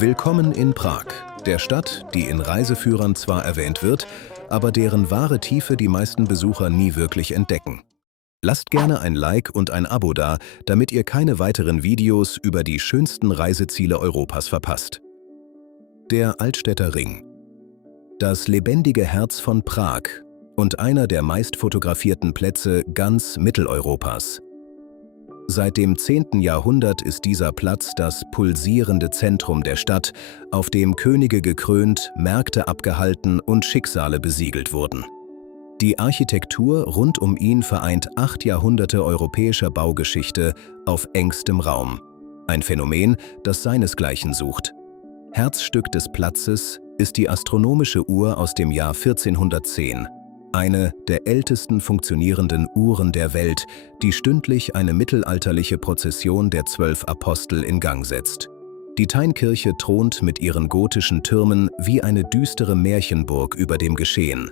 Willkommen in Prag, der Stadt, die in Reiseführern zwar erwähnt wird, aber deren wahre Tiefe die meisten Besucher nie wirklich entdecken. Lasst gerne ein Like und ein Abo da, damit ihr keine weiteren Videos über die schönsten Reiseziele Europas verpasst. Der Altstädter Ring. Das lebendige Herz von Prag und einer der meist fotografierten Plätze ganz Mitteleuropas. Seit dem 10. Jahrhundert ist dieser Platz das pulsierende Zentrum der Stadt, auf dem Könige gekrönt, Märkte abgehalten und Schicksale besiegelt wurden. Die Architektur rund um ihn vereint 8 Jahrhunderte europäischer Baugeschichte auf engstem Raum. Ein Phänomen, das seinesgleichen sucht. Herzstück des Platzes ist die astronomische Uhr aus dem Jahr 1410. Eine der ältesten funktionierenden Uhren der Welt, die stündlich eine mittelalterliche Prozession der 12 Apostel in Gang setzt. Die Teinkirche thront mit ihren gotischen Türmen wie eine düstere Märchenburg über dem Geschehen.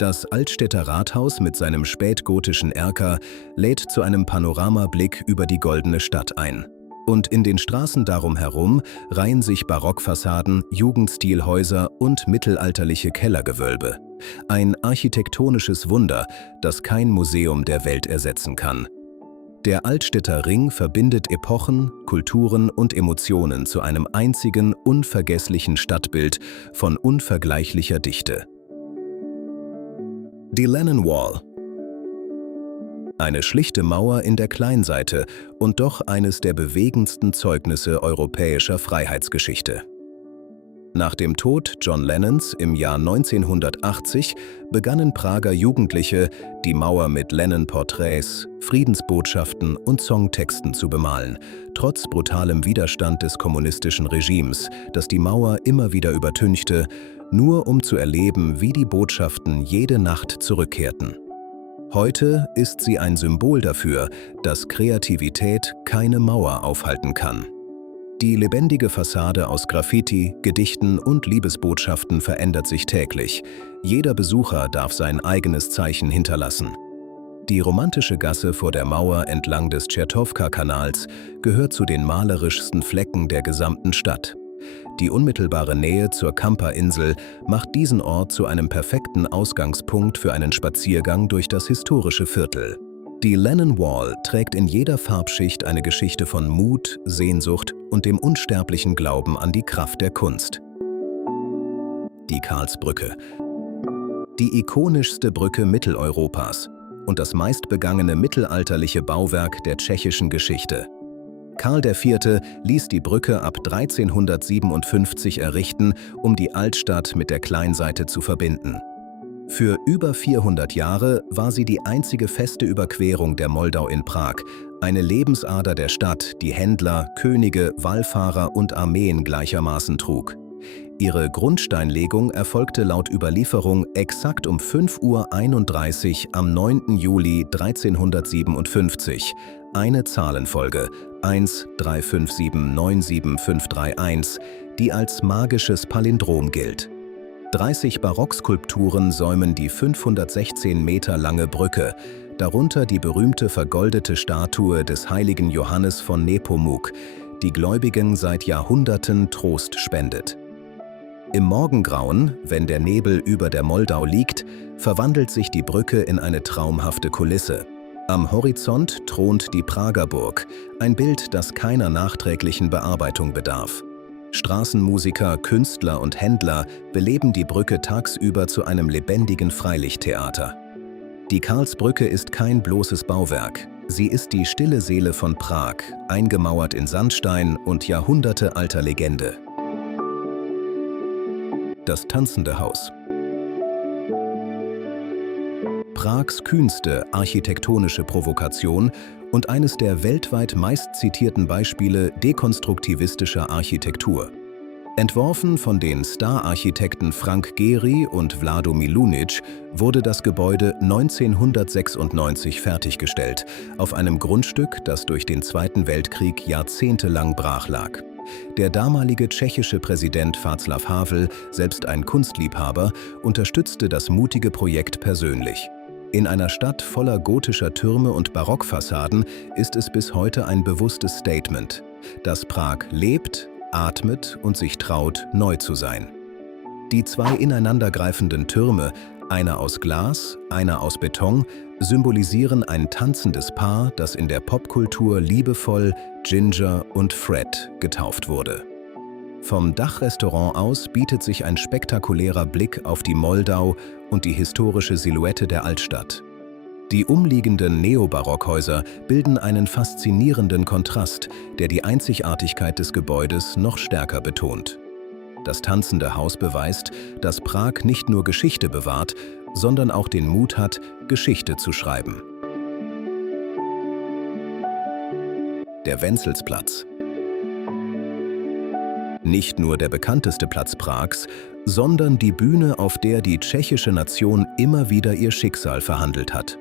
Das Altstädter Rathaus mit seinem spätgotischen Erker lädt zu einem Panoramablick über die goldene Stadt ein. Und in den Straßen darum herum reihen sich Barockfassaden, Jugendstilhäuser und mittelalterliche Kellergewölbe. Ein architektonisches Wunder, das kein Museum der Welt ersetzen kann. Der Altstädter Ring verbindet Epochen, Kulturen und Emotionen zu einem einzigen, unvergesslichen Stadtbild von unvergleichlicher Dichte. Die Lennon Wall. Eine schlichte Mauer in der Kleinseite und doch eines der bewegendsten Zeugnisse europäischer Freiheitsgeschichte. Nach dem Tod John Lennons im Jahr 1980 begannen Prager Jugendliche, die Mauer mit Lennon-Porträts, Friedensbotschaften und Songtexten zu bemalen, trotz brutalem Widerstand des kommunistischen Regimes, das die Mauer immer wieder übertünchte, nur um zu erleben, wie die Botschaften jede Nacht zurückkehrten. Heute ist sie ein Symbol dafür, dass Kreativität keine Mauer aufhalten kann. Die lebendige Fassade aus Graffiti, Gedichten und Liebesbotschaften verändert sich täglich. Jeder Besucher darf sein eigenes Zeichen hinterlassen. Die romantische Gasse vor der Mauer entlang des Tschertowka-Kanals gehört zu den malerischsten Flecken der gesamten Stadt. Die unmittelbare Nähe zur Kampa-Insel macht diesen Ort zu einem perfekten Ausgangspunkt für einen Spaziergang durch das historische Viertel. Die Lennon Wall trägt in jeder Farbschicht eine Geschichte von Mut, Sehnsucht und dem unsterblichen Glauben an die Kraft der Kunst. Die Karlsbrücke. Die ikonischste Brücke Mitteleuropas und das meistbegangene mittelalterliche Bauwerk der tschechischen Geschichte. Karl IV. Ließ die Brücke ab 1357 errichten, um die Altstadt mit der Kleinseite zu verbinden. Für über 400 Jahre war sie die einzige feste Überquerung der Moldau in Prag, eine Lebensader der Stadt, die Händler, Könige, Wallfahrer und Armeen gleichermaßen trug. Ihre Grundsteinlegung erfolgte laut Überlieferung exakt um 5:31 Uhr am 9. Juli 1357, eine Zahlenfolge 1 357 97531, die als magisches Palindrom gilt. 30 Barockskulpturen säumen die 516 Meter lange Brücke, darunter die berühmte vergoldete Statue des heiligen Johannes von Nepomuk, die Gläubigen seit Jahrhunderten Trost spendet. Im Morgengrauen, wenn der Nebel über der Moldau liegt, verwandelt sich die Brücke in eine traumhafte Kulisse. Am Horizont thront die Prager Burg, ein Bild, das keiner nachträglichen Bearbeitung bedarf. Straßenmusiker, Künstler und Händler beleben die Brücke tagsüber zu einem lebendigen Freilichttheater. Die Karlsbrücke ist kein bloßes Bauwerk. Sie ist die stille Seele von Prag, eingemauert in Sandstein und jahrhundertealter Legende. Das Tanzende Haus. Prags kühnste architektonische Provokation und eines der weltweit meistzitierten Beispiele dekonstruktivistischer Architektur. Entworfen von den Star-Architekten Frank Gehry und Vlado Milunic wurde das Gebäude 1996 fertiggestellt, auf einem Grundstück, das durch den Zweiten Weltkrieg jahrzehntelang brach lag. Der damalige tschechische Präsident Václav Havel, selbst ein Kunstliebhaber, unterstützte das mutige Projekt persönlich. In einer Stadt voller gotischer Türme und Barockfassaden ist es bis heute ein bewusstes Statement, dass Prag lebt, atmet und sich traut, neu zu sein. Die zwei ineinandergreifenden Türme, einer aus Glas, einer aus Beton, symbolisieren ein tanzendes Paar, das in der Popkultur liebevoll Ginger und Fred getauft wurde. Vom Dachrestaurant aus bietet sich ein spektakulärer Blick auf die Moldau und die historische Silhouette der Altstadt. Die umliegenden Neobarockhäuser bilden einen faszinierenden Kontrast, der die Einzigartigkeit des Gebäudes noch stärker betont. Das tanzende Haus beweist, dass Prag nicht nur Geschichte bewahrt, sondern auch den Mut hat, Geschichte zu schreiben. Der Wenzelsplatz. Nicht nur der bekannteste Platz Prags, sondern die Bühne, auf der die tschechische Nation immer wieder ihr Schicksal verhandelt hat.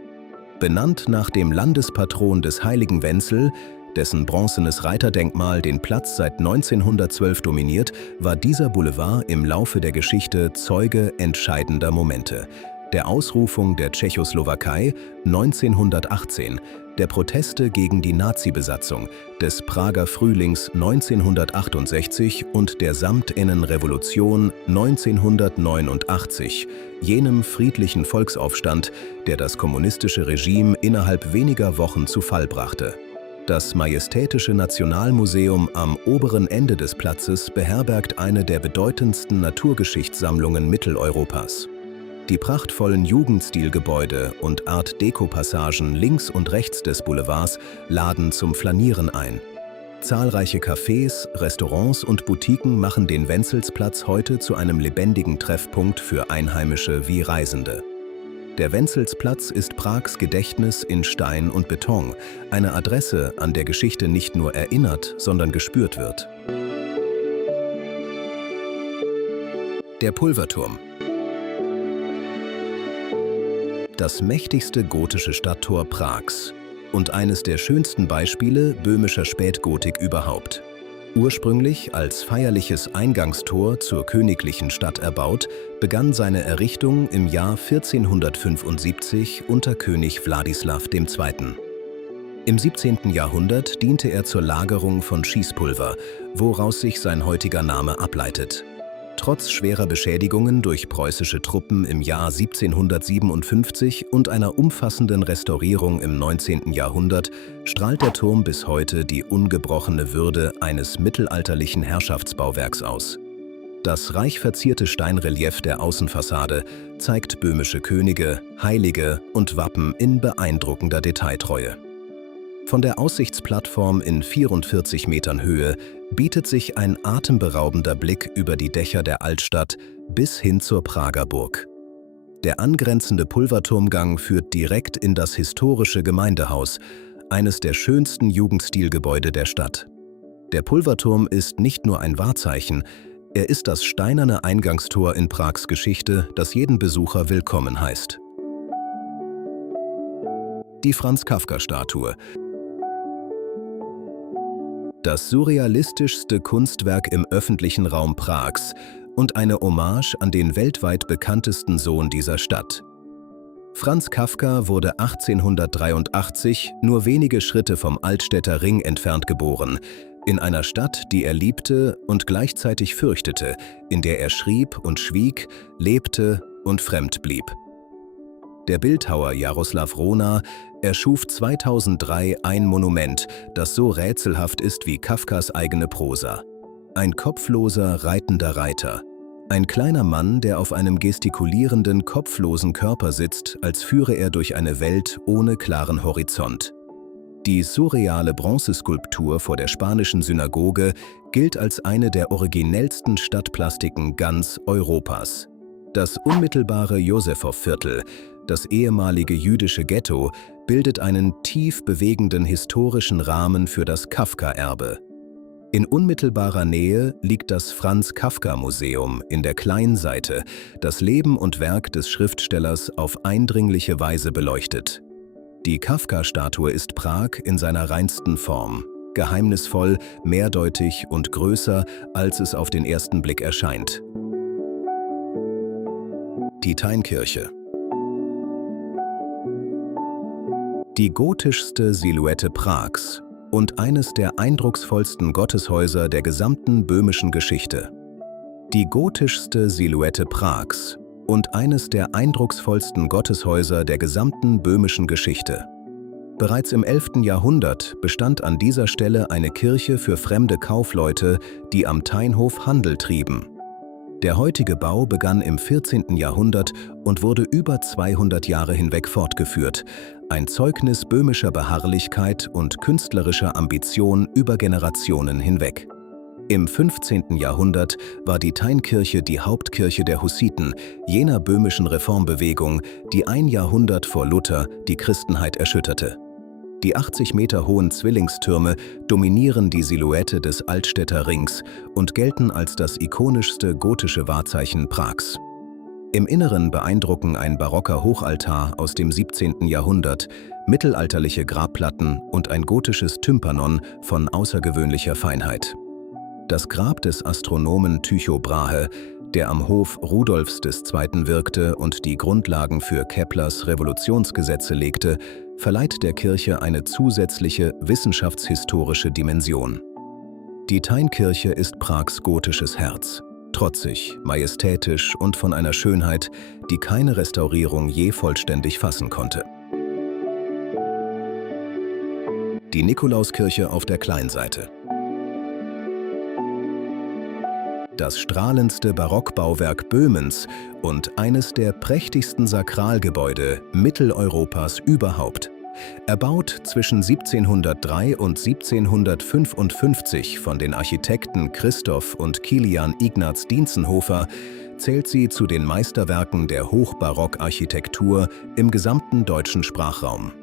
Benannt nach dem Landespatron des heiligen Wenzel, dessen bronzenes Reiterdenkmal den Platz seit 1912 dominiert, war dieser Boulevard im Laufe der Geschichte Zeuge entscheidender Momente. Der Ausrufung der Tschechoslowakei 1918, der Proteste gegen die Nazi-Besatzung, des Prager Frühlings 1968 und der Samtenen-Revolution 1989, jenem friedlichen Volksaufstand, der das kommunistische Regime innerhalb weniger Wochen zu Fall brachte. Das Majestätische Nationalmuseum am oberen Ende des Platzes beherbergt eine der bedeutendsten Naturgeschichtssammlungen Mitteleuropas. Die prachtvollen Jugendstilgebäude und Art-Deco-Passagen links und rechts des Boulevards laden zum Flanieren ein. Zahlreiche Cafés, Restaurants und Boutiquen machen den Wenzelsplatz heute zu einem lebendigen Treffpunkt für Einheimische wie Reisende. Der Wenzelsplatz ist Prags Gedächtnis in Stein und Beton, eine Adresse, an der Geschichte nicht nur erinnert, sondern gespürt wird. Der Pulverturm. Das mächtigste gotische Stadttor Prags und eines der schönsten Beispiele böhmischer Spätgotik überhaupt. Ursprünglich als feierliches Eingangstor zur königlichen Stadt erbaut, begann seine Errichtung im Jahr 1475 unter König Wladislaw II. Im 17. Jahrhundert diente er zur Lagerung von Schießpulver, woraus sich sein heutiger Name ableitet. Trotz schwerer Beschädigungen durch preußische Truppen im Jahr 1757 und einer umfassenden Restaurierung im 19. Jahrhundert strahlt der Turm bis heute die ungebrochene Würde eines mittelalterlichen Herrschaftsbauwerks aus. Das reich verzierte Steinrelief der Außenfassade zeigt böhmische Könige, Heilige und Wappen in beeindruckender Detailtreue. Von der Aussichtsplattform in 44 Metern Höhe bietet sich ein atemberaubender Blick über die Dächer der Altstadt bis hin zur Prager Burg. Der angrenzende Pulverturmgang führt direkt in das historische Gemeindehaus, eines der schönsten Jugendstilgebäude der Stadt. Der Pulverturm ist nicht nur ein Wahrzeichen, er ist das steinerne Eingangstor in Prags Geschichte, das jeden Besucher willkommen heißt. Die Franz-Kafka-Statue. Das surrealistischste Kunstwerk im öffentlichen Raum Prags und eine Hommage an den weltweit bekanntesten Sohn dieser Stadt. Franz Kafka wurde 1883 nur wenige Schritte vom Altstädter Ring entfernt geboren, in einer Stadt, die er liebte und gleichzeitig fürchtete, in der er schrieb und schwieg, lebte und fremd blieb. Der Bildhauer Jaroslav Rona erschuf 2003 ein Monument, das so rätselhaft ist wie Kafkas eigene Prosa. Ein kopfloser, reitender Reiter. Ein kleiner Mann, der auf einem gestikulierenden, kopflosen Körper sitzt, als führe er durch eine Welt ohne klaren Horizont. Die surreale Bronzeskulptur vor der spanischen Synagoge gilt als eine der originellsten Stadtplastiken ganz Europas. Das unmittelbare Josefov-Viertel, das ehemalige jüdische Ghetto, bildet einen tief bewegenden historischen Rahmen für das Kafka-Erbe. In unmittelbarer Nähe liegt das Franz-Kafka-Museum in der Kleinseite, das Leben und Werk des Schriftstellers auf eindringliche Weise beleuchtet. Die Kafka-Statue ist Prag in seiner reinsten Form, geheimnisvoll, mehrdeutig und größer, als es auf den ersten Blick erscheint. Die Teinkirche. Die gotischste Silhouette Prags und eines der eindrucksvollsten Gotteshäuser der gesamten böhmischen Geschichte. Die gotischste Silhouette Prags und eines der eindrucksvollsten Gotteshäuser der gesamten böhmischen Geschichte. Bereits im 11. Jahrhundert bestand an dieser Stelle eine Kirche für fremde Kaufleute, die am Teinhof Handel trieben. Der heutige Bau begann im 14. Jahrhundert und wurde über 200 Jahre hinweg fortgeführt, ein Zeugnis böhmischer Beharrlichkeit und künstlerischer Ambition über Generationen hinweg. Im 15. Jahrhundert war die Teinkirche die Hauptkirche der Hussiten, jener böhmischen Reformbewegung, die ein Jahrhundert vor Luther die Christenheit erschütterte. Die 80 Meter hohen Zwillingstürme dominieren die Silhouette des Altstädter Rings und gelten als das ikonischste gotische Wahrzeichen Prags. Im Inneren beeindrucken ein barocker Hochaltar aus dem 17. Jahrhundert, mittelalterliche Grabplatten und ein gotisches Tympanon von außergewöhnlicher Feinheit. Das Grab des Astronomen Tycho Brahe, der am Hof Rudolfs II. Wirkte und die Grundlagen für Keplers Revolutionsgesetze legte, verleiht der Kirche eine zusätzliche wissenschaftshistorische Dimension. Die Teinkirche ist Prags gotisches Herz, trotzig, majestätisch und von einer Schönheit, die keine Restaurierung je vollständig fassen konnte. Die Nikolauskirche auf der Kleinseite. Das strahlendste Barockbauwerk Böhmens und eines der prächtigsten Sakralgebäude Mitteleuropas überhaupt. Erbaut zwischen 1703 und 1755 von den Architekten Christoph und Kilian Ignaz Dientzenhofer, zählt sie zu den Meisterwerken der Hochbarockarchitektur im gesamten deutschen Sprachraum.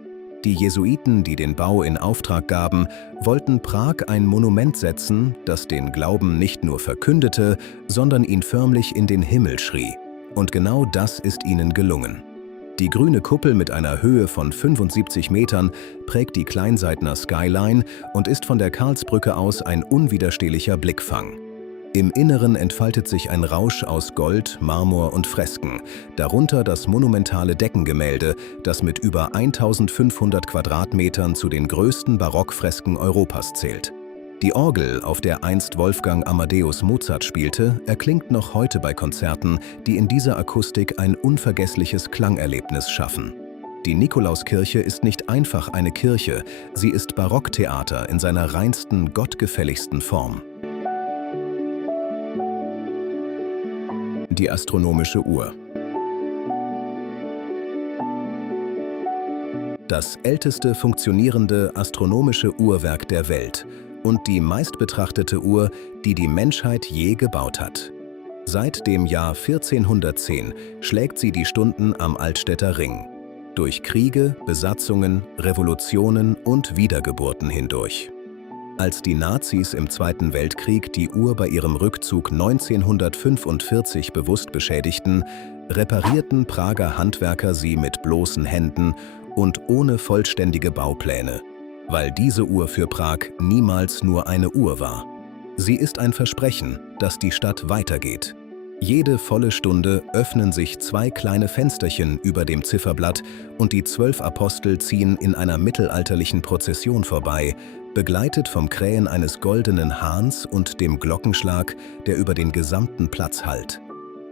Die Jesuiten, die den Bau in Auftrag gaben, wollten Prag ein Monument setzen, das den Glauben nicht nur verkündete, sondern ihn förmlich in den Himmel schrie. Und genau das ist ihnen gelungen. Die grüne Kuppel mit einer Höhe von 75 Metern prägt die Kleinseitner Skyline und ist von der Karlsbrücke aus ein unwiderstehlicher Blickfang. Im Inneren entfaltet sich ein Rausch aus Gold, Marmor und Fresken, darunter das monumentale Deckengemälde, das mit über 1500 Quadratmetern zu den größten Barockfresken Europas zählt. Die Orgel, auf der einst Wolfgang Amadeus Mozart spielte, erklingt noch heute bei Konzerten, die in dieser Akustik ein unvergessliches Klangerlebnis schaffen. Die Nikolauskirche ist nicht einfach eine Kirche, sie ist Barocktheater in seiner reinsten, gottgefälligsten Form. Die astronomische Uhr. Das älteste funktionierende astronomische Uhrwerk der Welt und die meistbetrachtete Uhr, die die Menschheit je gebaut hat. Seit dem Jahr 1410 schlägt sie die Stunden am Altstädter Ring. Durch Kriege, Besatzungen, Revolutionen und Wiedergeburten hindurch. Als die Nazis im Zweiten Weltkrieg die Uhr bei ihrem Rückzug 1945 bewusst beschädigten, reparierten Prager Handwerker sie mit bloßen Händen und ohne vollständige Baupläne, weil diese Uhr für Prag niemals nur eine Uhr war. Sie ist ein Versprechen, dass die Stadt weitergeht. Jede volle Stunde öffnen sich zwei kleine Fensterchen über dem Zifferblatt und die 12 Apostel ziehen in einer mittelalterlichen Prozession vorbei, begleitet vom Krähen eines goldenen Hahns und dem Glockenschlag, der über den gesamten Platz hallt.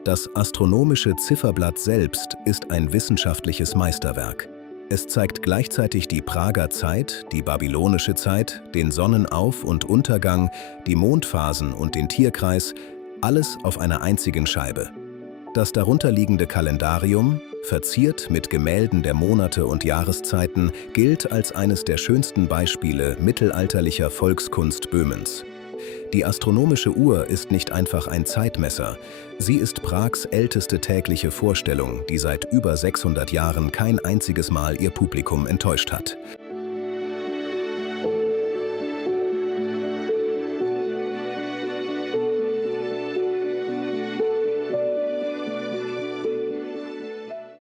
Das astronomische Zifferblatt selbst ist ein wissenschaftliches Meisterwerk. Es zeigt gleichzeitig die Prager Zeit, die babylonische Zeit, den Sonnenauf- und Untergang, die Mondphasen und den Tierkreis, alles auf einer einzigen Scheibe. Das darunterliegende Kalendarium, verziert mit Gemälden der Monate und Jahreszeiten, gilt als eines der schönsten Beispiele mittelalterlicher Volkskunst Böhmens. Die astronomische Uhr ist nicht einfach ein Zeitmesser, sie ist Prags älteste tägliche Vorstellung, die seit über 600 Jahren kein einziges Mal ihr Publikum enttäuscht hat.